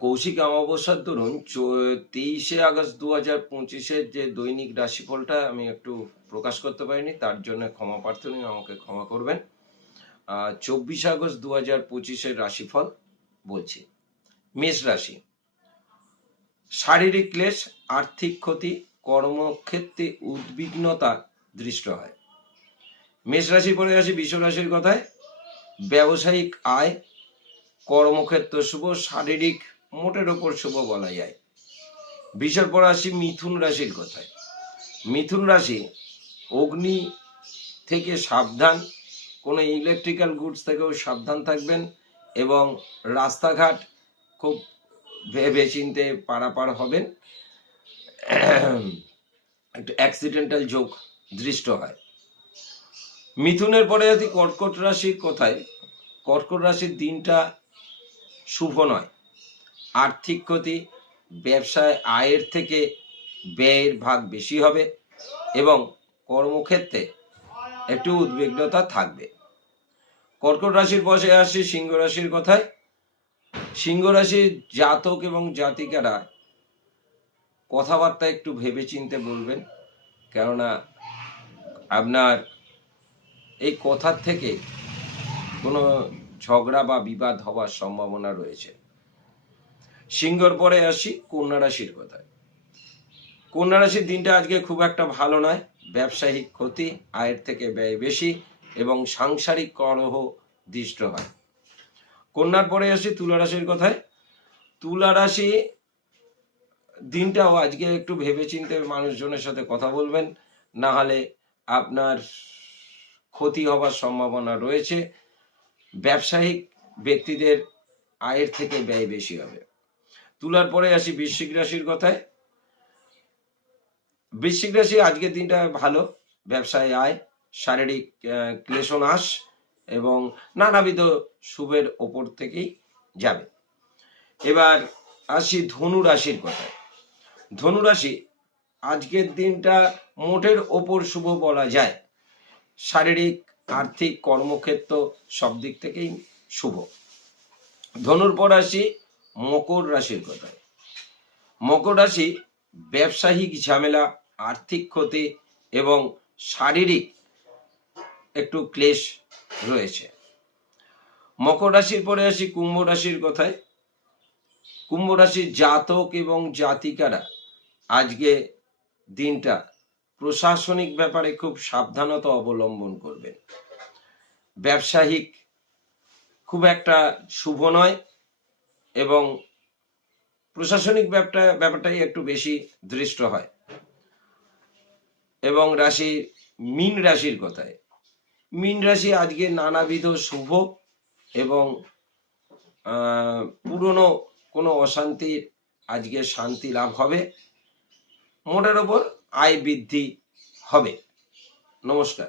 কৌশিক অমাবস্যার দরুন চো- তেইশে আগস্ট দু হাজার পঁচিশের যে দৈনিক রাশিফলটা আমি একটু প্রকাশ করতে পারিনি, তার জন্য ক্ষমা প্রার্থনী, আমাকে ক্ষমা করবেন। চব্বিশে আগস্ট দু হাজার পঁচিশের রাশিফল বলছি। মেষ রাশি। শারীরিক ক্লেশ, আর্থিক ক্ষতি, কর্মক্ষেত্রে উদ্বিগ্নতা দৃষ্ট হয়। মেষ রাশি পরে আসি বিশ্ব রাশির কথায় ব্যবসায়িক আয়, কর্মক্ষেত্র শুভ, শারীরিক মোটের ওপর শুভ বলা যায়। বিষয় পর আসি মিথুন রাশির কথায়। মিথুন রাশি অগ্নি থেকে সাবধান, কোনো ইলেকট্রিক্যাল গুডস থেকেও সাবধান থাকবেন এবং রাস্তাঘাট খুব ভেবে চিনতে পারাপার হবেন। একটু অ্যাক্সিডেন্টাল যোগ দৃষ্ট হয়। মিথুনের পরে যদি কর্কট রাশির কোথায়, কর্কট রাশির দিনটা শুভ নয়। আর্থিক ক্ষতি, ব্যবসায় আয়ের থেকে ব্যয়ের ভাগ বেশি হবে এবং কর্মক্ষেত্রে একটু উদ্বিগ্নতা থাকবে। কর্কট রাশির বসে আসি সিংহ রাশির কথায়। সিংহ রাশির জাতক এবং জাতিকারা কথাবার্তা একটু ভেবে চিনতে বলবেন, কেননা আপনার এই কথার থেকে কোনো ঝগড়া বা বিবাদ হওয়ার সম্ভাবনা রয়েছে। সিংহর পরে আসি কন্যা রাশির কথায়। কন্যা রাশির দিনটা আজকে খুব একটা ভালো নয়। ব্যবসায়িক ক্ষতি, আয়ের থেকে ব্যয় বেশি এবং সাংসারিক কলহ দৃষ্ট হয়। কন্যার পরে আসি তুলা রাশির কথায়। তুলা রাশি দিনটাও আজকে একটু ভেবেচিন্তে মানুষজনের সাথে কথা বলবেন। না হলে আপনার ক্ষতি হওয়ার সম্ভাবনা রয়েছে। ব্যবসায়িক ব্যক্তিদের আয়ের থেকে ব্যয় বেশি হবে। তুলার পরে আসি বৃশ্চিক রাশির কথায়। বৃশ্চিক রাশি আজকের দিনটা ভালো, ব্যবসায় আয়, শারীরিক ক্লেশনাশ এবং নানাবিধ শুভের ওপর থেকেই যাবে। এবার আসি ধনু রাশির কথায়। ধনু রাশি, আজকের দিনটা মোটের ওপর শুভ বলা যায়। শারীরিক, আর্থিক কর্মক্ষেত্র সব দিক থেকেই শুভ। ধনুর পর আসি মকর রাশির কথায় মকর রাশি ব্যবসায়িক ঝামেলা, আর্থিক ক্ষতি এবং শারীরিক একটু ক্লেশ রয়েছে। মকর রাশির পরে আসি কুম্ভ রাশির কথায়। কুম্ভ রাশির জাতক এবং জাতিকারা আজকে দিনটা প্রশাসনিক ব্যাপারে খুব সাবধানতা অবলম্বন করবেন। ব্যবসায়িক খুব একটা শুভ নয় এবং প্রশাসনিক ব্যাপারটা, ব্যাপারটাই একটু বেশি দৃষ্ট হয়। এবং রাশি, মিন রাশির কথায়। মীন রাশি আজকে নানাবিধ শুভ এবং পুরনো কোনো অশান্তির আজকে শান্তি লাভ হবে। মোটের ওপর আয় বৃদ্ধি হবে। নমস্কার।